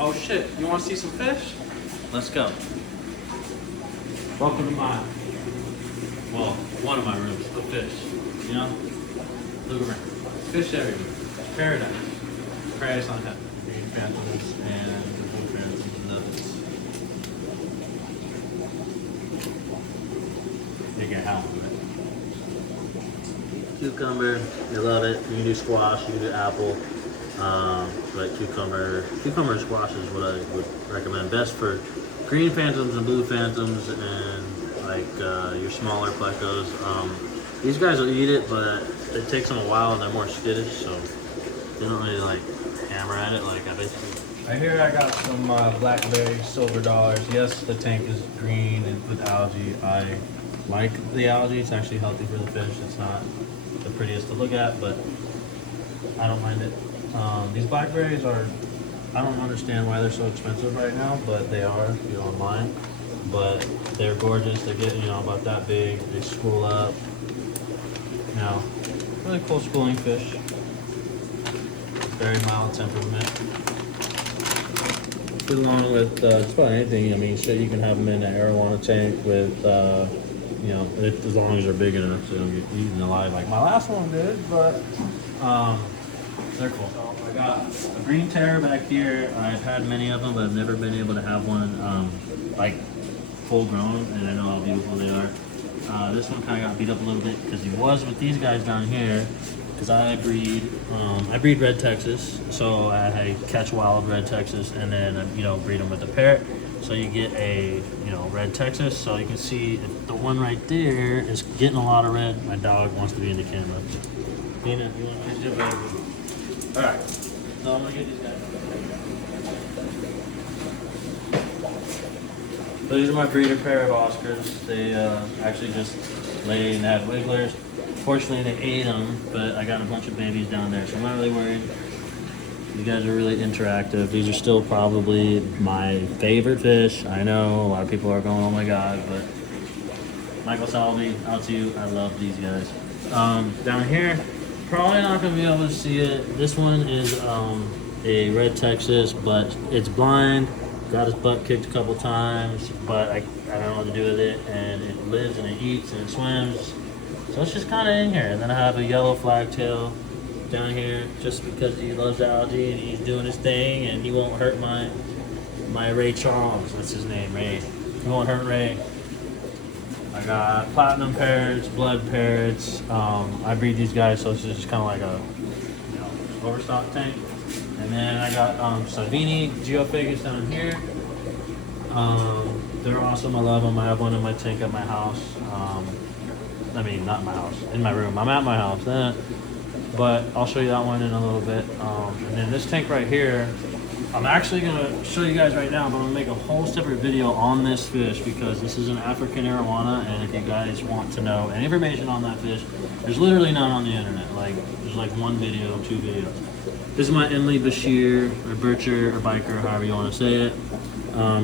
Oh shit, you wanna see some fish? Let's go. Welcome to my, well, one of my rooms, the fish. You know? Look around. Fish everywhere. Paradise. Paradise on heaven. Green phantoms and blue phantoms and others. You can have them. Cucumber, you love it. You can do squash, you can do apple. Like cucumber and squash is what I would recommend. Best for green phantoms and blue phantoms and like your smaller plecos. These guys will eat it, but it takes them a while and they're more skittish, so they don't really like hammer at it like I basically. Right here I got some blackberry silver dollars. Yes, the tank is green and with algae. I like the algae. It's actually healthy for the fish. It's not the prettiest to look at, but I don't mind it. These blackberries are, I don't understand why they're so expensive right now, but they are if you don't mind. But they're gorgeous. They get, about that big. They school up. Really cool schooling fish. Very mild temperament. Good along with just about anything. I mean, shit, you can have them in an arowana tank with, as long as they're big enough so they don't get eaten alive like my last one did, but they're cool. So I got a green terror back here. I've had many of them, but I've never been able to have one like full grown, and I know how beautiful they are. This one kind of got beat up a little bit because he was with these guys down here. Because I breed red Texas, so I catch wild red Texas, and then breed them with a parrot. So you get a red Texas. So you can see the one right there is getting a lot of red. My dog wants to be in the camera. Dina, you want to jump over? All right. So I'm gonna get these guys. So these are my breeder pair of Oscars. They actually just laid and had wigglers. Fortunately, they ate them, but I got a bunch of babies down there, so I'm not really worried. You guys are really interactive. These are still probably my favorite fish. I know a lot of people are going, oh my god, but Michael Salvi, out to you. I love these guys. Down here, probably not going to be able to see it. This one is a red Texas, but it's blind. Got his butt kicked a couple times, but I don't know what to do with it, and it lives and it eats and it swims. So it's just kind of in here. And then I have a yellow flagtail down here just because he loves algae and he's doing his thing and he won't hurt my Ray Charles. That's his name, Ray. He won't hurt Ray. I got platinum parrots, blood parrots. I breed these guys, so it's just kind of like a overstock tank. And then I got Salvini Geophagus down here. They're awesome. I love them. I have one in my tank at my house. I mean, not in my house, in my room. I'm at my house, but I'll show you that one in a little bit. And then this tank right here, I'm actually gonna show you guys right now, but I'm gonna make a whole separate video on this fish because this is an African arowana, and if you guys want to know any information on that fish, there's literally none on the internet. Like, there's like one video, 2 videos. This is my Emily Bashir, or Bircher, or Biker, however you want to say it.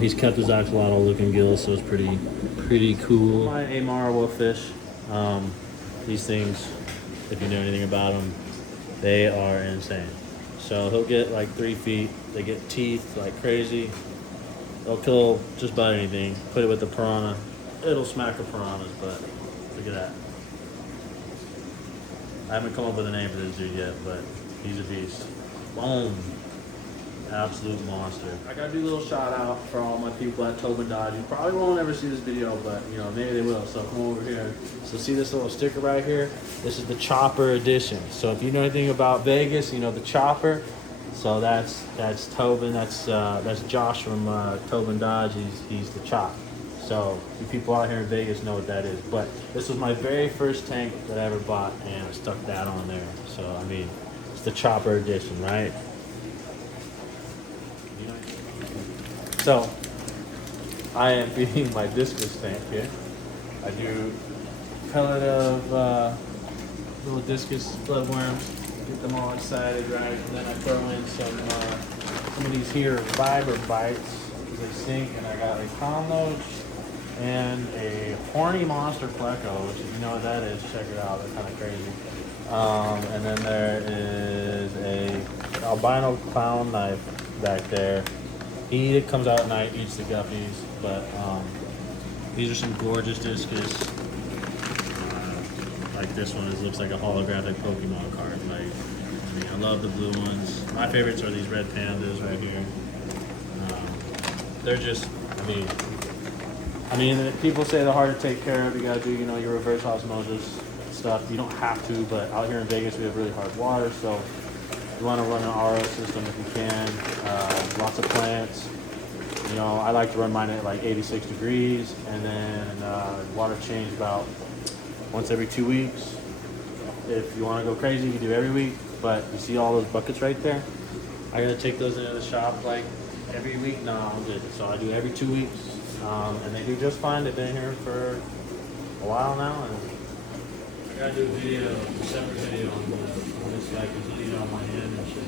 He's kept his axolotl looking gills, so it's pretty cool. My Amara wolffish. These things, if you know anything about them, they are insane. So he'll get like 3 feet. They get teeth like crazy. They'll kill just about anything. Put it with the piranha. It'll smack the piranhas, but look at that. I haven't come up with a name for this dude yet, but he's a beast. Boom. Absolute monster. I gotta do a little shout out for all my people at Tobin Dodge. You probably won't ever see this video, but maybe they will. So come over here. So see this little sticker right here? This is the Chopper edition. So if you know anything about Vegas, the Chopper. So that's Tobin. That's Josh from Tobin Dodge. He's the Chop. So you people out here in Vegas know what that is. But this was my very first tank that I ever bought, and I stuck that on there. So I mean, it's the Chopper edition, right? So, I am feeding my discus tank here. I do pellet of little discus bloodworms, get them all excited, right? And then I throw in some of these here Viber bites, because they stink, and I got a palm nose and a horny monster pleco, which if you know what that is, check it out, they're kind of crazy. And then there is a albino clown knife back there. He comes out at night, eats the guppies, but these are some gorgeous discus. Like this one, it looks like a holographic Pokemon card. Like, I mean, I love the blue ones. My favorites are these red pandas right here. They're just, I mean, people say they're hard to take care of. You gotta do, you know, your reverse osmosis stuff. You don't have to, but out here in Vegas, we have really hard water, so you want to run an RO system if you can. Lots of plants. You know, I like to run mine at like 86 degrees, and then water change about once every 2 weeks. If you want to go crazy, you can do every week. But you see all those buckets right there? I gotta take those into the shop like every week. No, I'm good. So I do every 2 weeks, and they do just fine. They've been here for a while now, and I gotta do a video, a separate video on this guy because he's on my hand and shit.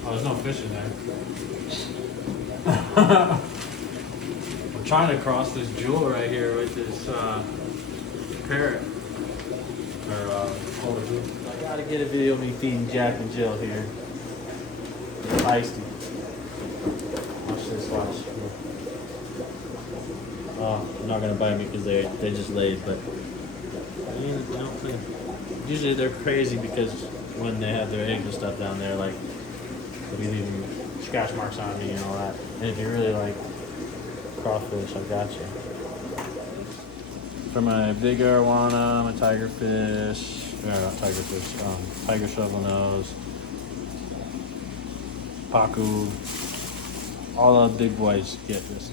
Oh, there's no fish in there. I'm trying to cross this jewel right here with this parrot. Or I gotta get a video of me feeding Jack and Jill here. They're feisty. Watch this, watch. Oh, they're not gonna bite me because they just laid, but you know, usually they're crazy because when they have their eggs and stuff down there, like they'll be leaving scratch marks on me and all that. And if you really like crawfish, I got you. For my big arowana, my tigerfish, or not tigerfish, tiger shovel nose, pacu, all the big boys get this.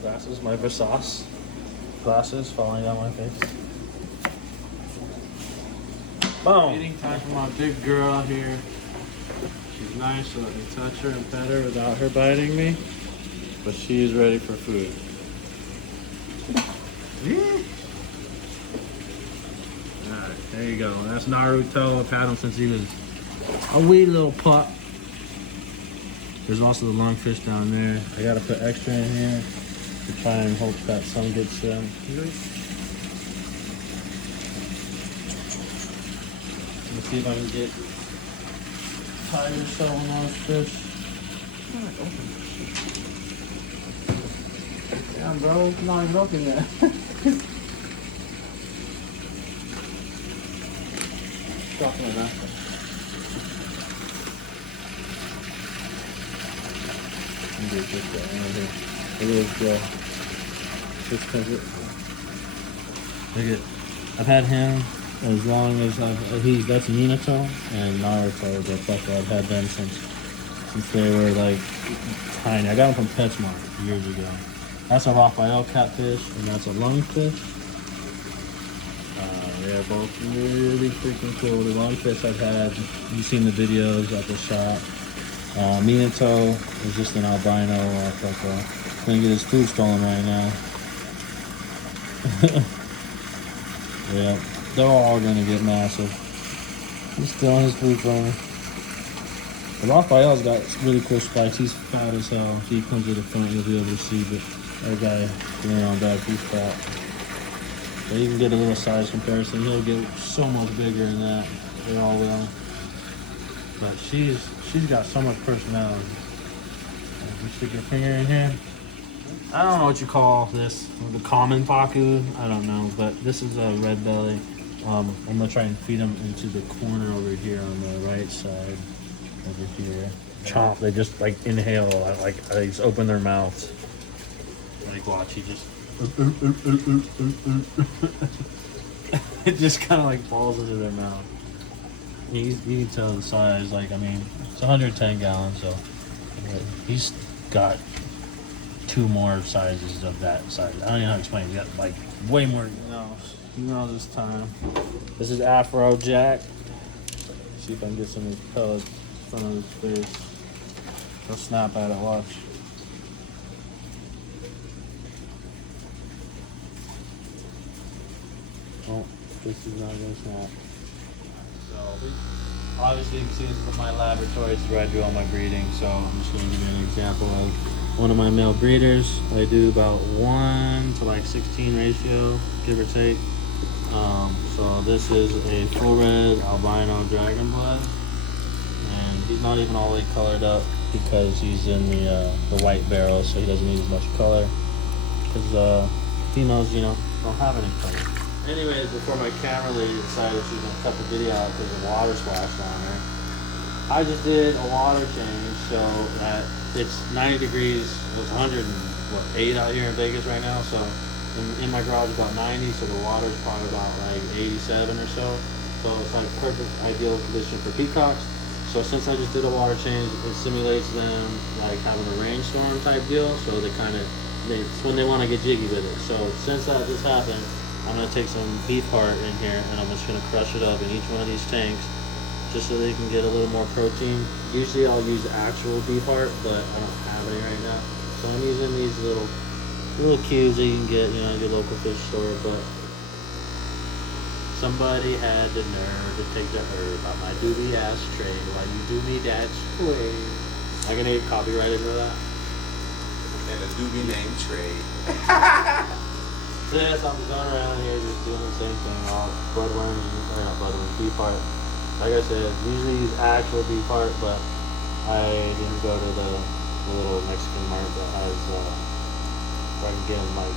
Glasses, my Versace glasses falling down my face. Boom! Eating time for my big girl here. She's nice, so let me touch her and pet her without her biting me. But she is ready for food. Alright, there you go. That's Naruto. I've had him since he was a wee little pup. There's also the lungfish down there. I gotta put extra in here to try and hope that some gets them. Let's see if I can get tiger shell on those fish. Damn, bro, it's not even milking yet. Dropping it back. It is good. Look at, I've had him as long as that's Minato and Naruto, the fucker. I've had them since they were like tiny. I got them from PetSmart years ago. That's a Raphael catfish and that's a lungfish. They're both really freaking cool. The lungfish I've had, you've seen the videos at the shop. Minato is just an albino fucker. Gonna get his food stolen right now. Yeah, they're all gonna get massive. He's stealing his food from me. The Raphael's got really cool spikes. He's fat as hell. If he comes to the front, you'll be able to see, but that guy laying on back, he's fat. But you can get a little size comparison. He'll get so much bigger than that. They all will. But she's got so much personality. You stick your finger in here. I don't know what you call this. The common pacu. I don't know, but this is a red belly. I'm gonna try and feed them into the corner over here on the right side. Over here. Chomp. They just like inhale. Like they just open their mouths. Like watch. He just. It just kind of like falls into their mouth. You can tell the size. Like I mean, it's 110 gallons, so he's got 2 more sizes of that size. I don't even know how to explain. He's got like way more. He knows this time. This is Afro Jack. See if I can get some of his pellets front of his face. He'll snap at it, watch. Oh, this is not gonna snap. So, obviously you can see this is my laboratory. This is where I do all my breeding. So I'm just gonna give you an example of one of my male breeders. I do about 1 to like 16 ratio, give or take. So this is a full red albino dragon blood, and he's not even all the way colored up because he's in the white barrel, so he doesn't need as much color. Because females, you know, don't have any color. Anyways, before my camera lady decided she was gonna cut the video out because the water splashed on her, I just did a water change. So that it's 90 degrees. It's 108 out here in Vegas right now. So in my garage about 90. So the water's probably about like 87 or so. So it's like perfect ideal condition for peacocks. So since I just did a water change, it simulates them like having a rainstorm type deal. So they kind of, it's when they want to get jiggy with it. So since that just happened, I'm going to take some beef heart in here and I'm just going to crush it up in each one of these tanks just so they can get a little more protein. Usually I'll use actual beef heart, but I don't have any right now. So I'm using these little cubes that you can get, you know, at your local fish store. But somebody had the nerve to take the herb out my doobie ass tray while you do me that way. I can get copyrighted for that. And a doobie name trade. So yes, I'm going around here just doing the same thing, all bloodworms, or not bloodworms, beef heart. Like I said, usually use actual beef heart, but I didn't go to the little Mexican market that has, where I can get them like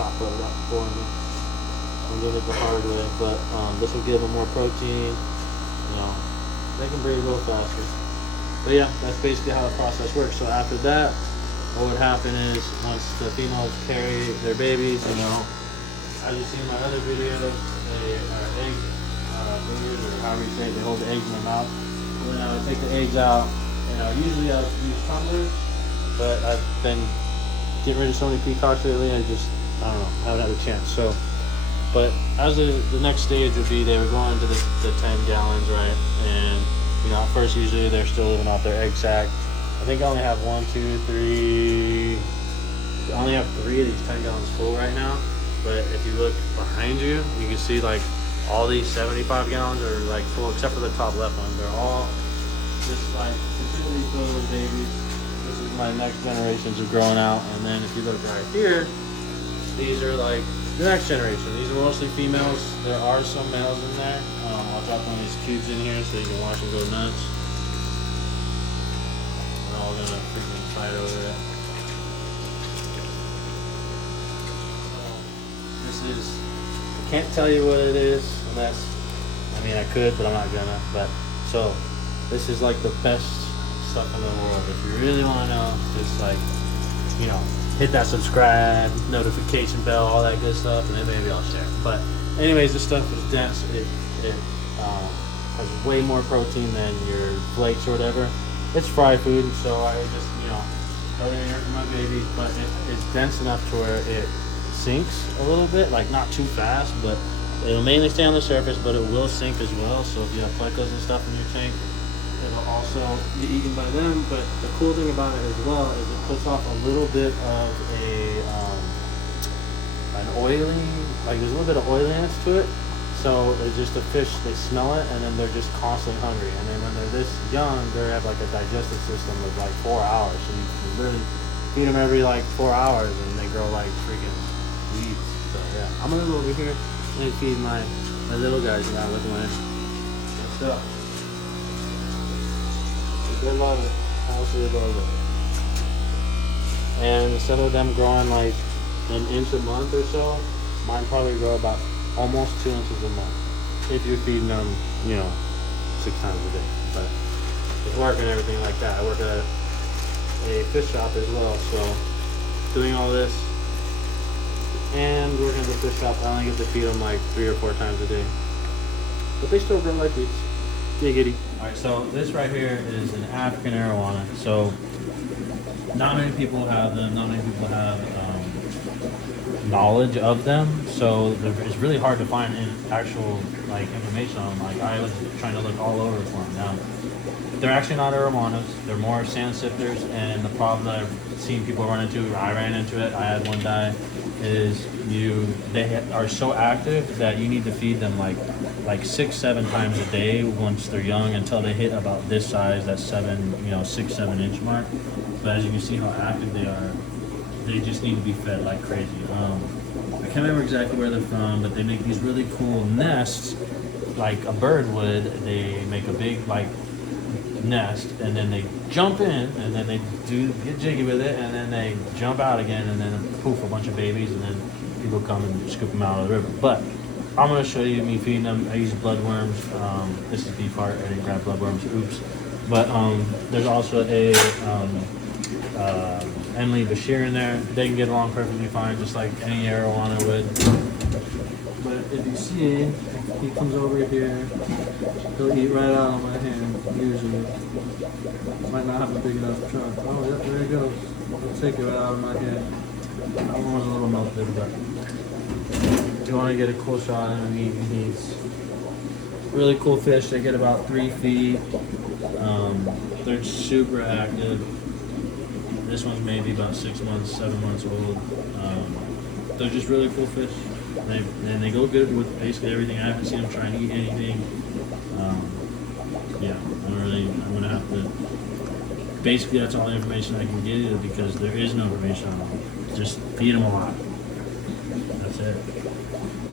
chocolate up for me. I'm doing it the hard way, but this will give them more protein, you know, they can breed real faster. But yeah, that's basically how the process works. So after that, what would happen is once the females carry their babies, you know, as you see in my other videos, they are egg breeders, or however you say it, they hold the eggs in their mouth. And then I would take the eggs out, and usually I would use tumblers, but I've been getting rid of so many peacocks lately, I don't know, haven't had a chance. So, but as the next stage would be, they would go into the 10 gallons, right? And, you know, at first usually they're still living off their egg sac. I think I only have 1, 2, 3. I only have 3 of these 10 gallons full right now. But if you look behind you, you can see like all these 75 gallons are like full, except for the top left one. They're all just like completely filled with babies. This is my next generations of growing out. And then if you look right here, these are like the next generation. These are mostly females. There are some males in there. I'll drop one of these cubes in here so you can watch them go nuts. All gonna freaking fight over it. So, this is, I can't tell you what it is unless, I mean I could, but I'm not gonna. But so this is like the best stuff in the world. If you really want to know, just like, you know, hit that subscribe, notification bell, all that good stuff, and then maybe I'll share. But anyways, this stuff is dense. It has way more protein than your flakes or whatever. It's fry food, so I just, you know, throw it in here for my babies, but it's dense enough to where it sinks a little bit, like not too fast, but it'll mainly stay on the surface, but it will sink as well. So if you have plecos and stuff in your tank, it'll also be eaten by them. But the cool thing about it as well is it puts off a little bit of an oily, like there's a little bit of oiliness to it. So it's just the fish, they smell it, and then they're just constantly hungry. And then when they're this young, they have like a digestive system of like 4 hours. So you can really feed them every like 4 hours, and they grow like freaking weeds. So yeah, I'm gonna go over here and feed my little guys now with my stuff. They love it. Absolutely love it. And instead of them growing like an inch a month or so, mine probably grow about almost 2 inches a month if you're feeding them, you know, 6 times a day. But it's working and everything like that. I work at a fish shop as well, so doing all this and working at the fish shop, I only get to feed them like 3 or 4 times a day. But they still grow like these. Giggity. Alright, so this right here is an African arowana. So not many people have them. Not many people have knowledge of them, so it's really hard to find actual like information on them. Like I was trying to look all over for them. Now, they're actually not arowanas. They're more sand sifters, and the problem that I've seen people run into, I ran into it. I had one die. Is they are so active that you need to feed them like 6-7 times a day once they're young until they hit about this size, that 6-7 inch mark. But as you can see how active they are, they just need to be fed like crazy. I can't remember exactly where they're from, but they make these really cool nests like a bird would. They make a big like nest, and then they jump in, and then they get jiggy with it, and then they jump out again, and then poof, a bunch of babies, and then people come and scoop them out of the river. But I'm gonna show you me feeding them. I use bloodworms. This is beef heart. I didn't grab bloodworms. Oops. But there's also a Emily Bashir in there. They can get along perfectly fine, just like any arowana would. But if you see, he comes over here, he'll eat right out of my hand, usually. Might not have a big enough trunk. Oh, yep, there he goes. He'll take it right out of my hand. That one was a little melted, but if you want to get a cool shot of him, he eats. Really cool fish. They get about 3 feet. They're super active. This one's maybe about 6 months, 7 months old. They're just really cool fish. And they go good with basically everything. I haven't seen them trying to eat anything. Yeah, I'm gonna have to. Basically, that's all the information I can give you because there is no information on them. Just feed them a lot. That's it.